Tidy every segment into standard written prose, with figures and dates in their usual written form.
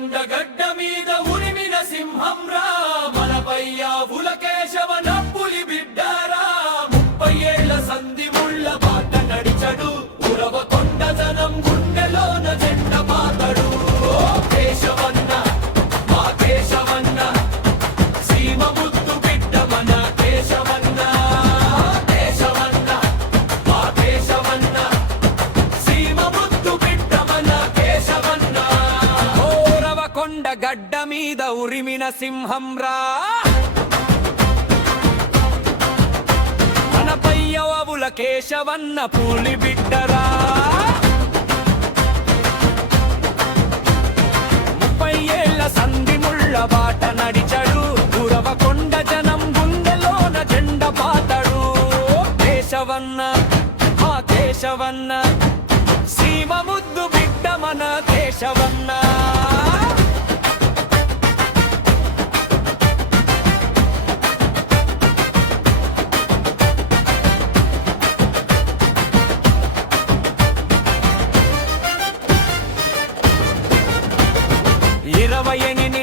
కొండగడ్డ మీద ఉరిమిన సింహంరా మనపయ్య పులకేశవన పులి బిడ్డారా 30 ఏళ్ల సంధి ముళ్ళ బాట నడిచడు ఉరవకొండ జనం గుండెలోన జెండ పాతడు కేశవన్న మా కేశవన్న సీమ ముద్దు బిడ్డ మన కేశవన్న కేశవన్న మా కేశవన్న సీమ ముద్దు బిడ్డ మన కేశవన్న కొండగడ్డ మీద ఉరిమిన సింహంరా మనపయ్యవవుల కేశవన్న పులి బిడ్డరా 30 ఏళ్ల సంధి ముళ్ళ బాట నడిచడు ఉరవకొండ జనం గుండెలోన జెండ పాతడు కేశవన్న ఆ కేశవన్న సీమ ముద్దు బిడ్డ మన కేశవన్న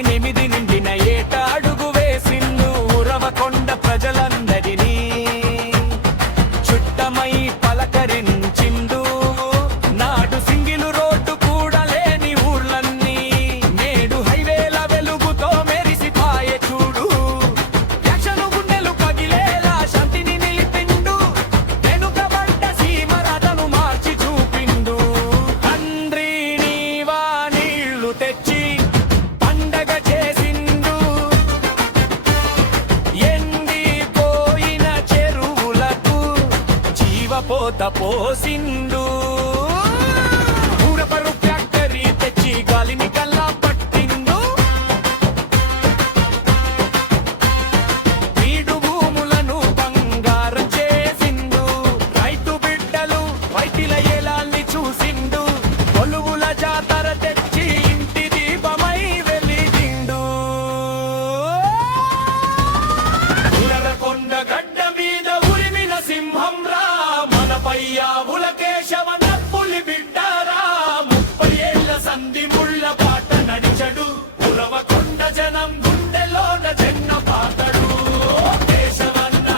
నిమిది నిండిన ఏట అడుగు వేసిండు ఉరవకొండ ప్రజలందరినీ చుట్టమై పలకరించిండు నాడు సింగిలు రోడ్డు కూడా లేని ఊర్లన్నీ నేడు హైవేల వెలుగుతో మెరిసిపాయే చూడు యక్షను గుండెలు పగిలేలా శాంతిని నిలిపిండు వెనుకబడ్డ సీమరథను మార్చి చూపిండు తండ్రి నీవా నీళ్లు తెచ్చి పోత పోసిండు ఊరపరు ఫ్యాక్టరీ తెచ్చి గాలిని కల్లా పట్టిండు వీడు భూములను బంగారం చేసిండు రైతు బిడ్డలు వైటిల ఏలాల్ని చూసిండు కొలువుల జాతర తెచ్చి ఇంటి దీపమై వెలిగిండు కొండగడ్డ మీద ఉరిమిన సింహంరా మనపయ్య కేశవన పులి బిడ్డారా 30 ఏళ్ల సంధి ముళ్ళ బాట నడిచడు ఉరవకొండ జనం గుండెలోన జెండ పాతడు కేశవన్న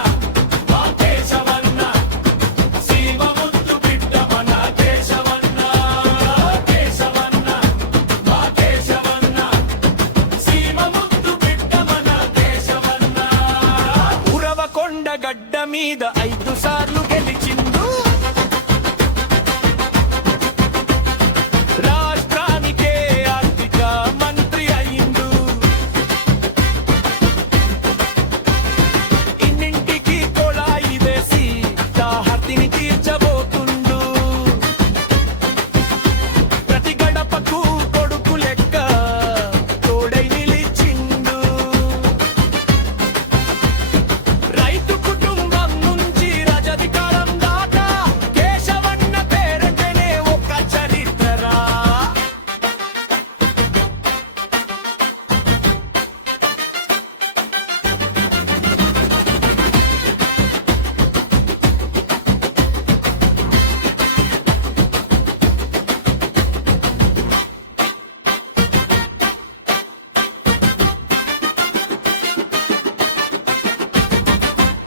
మా కేశవన్న సీమ ముద్దు బిడ్డ మన కేశవన్న కేశవన్న మా కేశవన్న సీమ ముద్దు బిడ్డ మన కేశవన్న ఉరవకొండ గడ్డ మీద 5 సార్లు గెలిచిండు రాష్ట్రానికే ఆర్థిక మంత్రి అయిండు ఇన్నింటికి కొళాయి వేసి దాహర్తిని తీర్చబోతుండు ప్రతి గడపకు కొడుకు లెక్క తోడై నిలిచిండు రైతు కుటుంబం నుంచి రాజధికారం దాకా కేశవన్న పేరటనే ఒక చరిత్రరా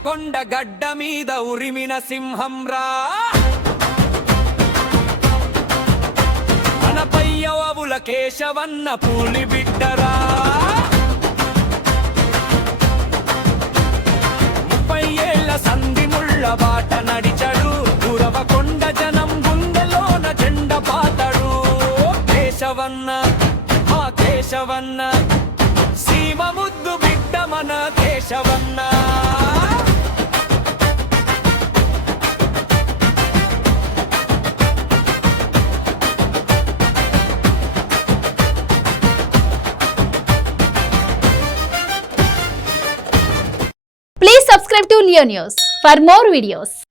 కొండగడ్డ మీద ఉరిమిన సింహంరా మనపయ్యవవుల కేశవన్న పులి బిడ్డరా 30 ఏళ్ల సంధి ముళ్ళ బాట నడిచడు ఉరవకొండ జనం గుండెలోన జెండ పాతడు కేశవన్న ఆ కేశవన్న సీమ ముద్దు బిడ్డ మన కేశవన్న Please subscribe to Leo News for more videos.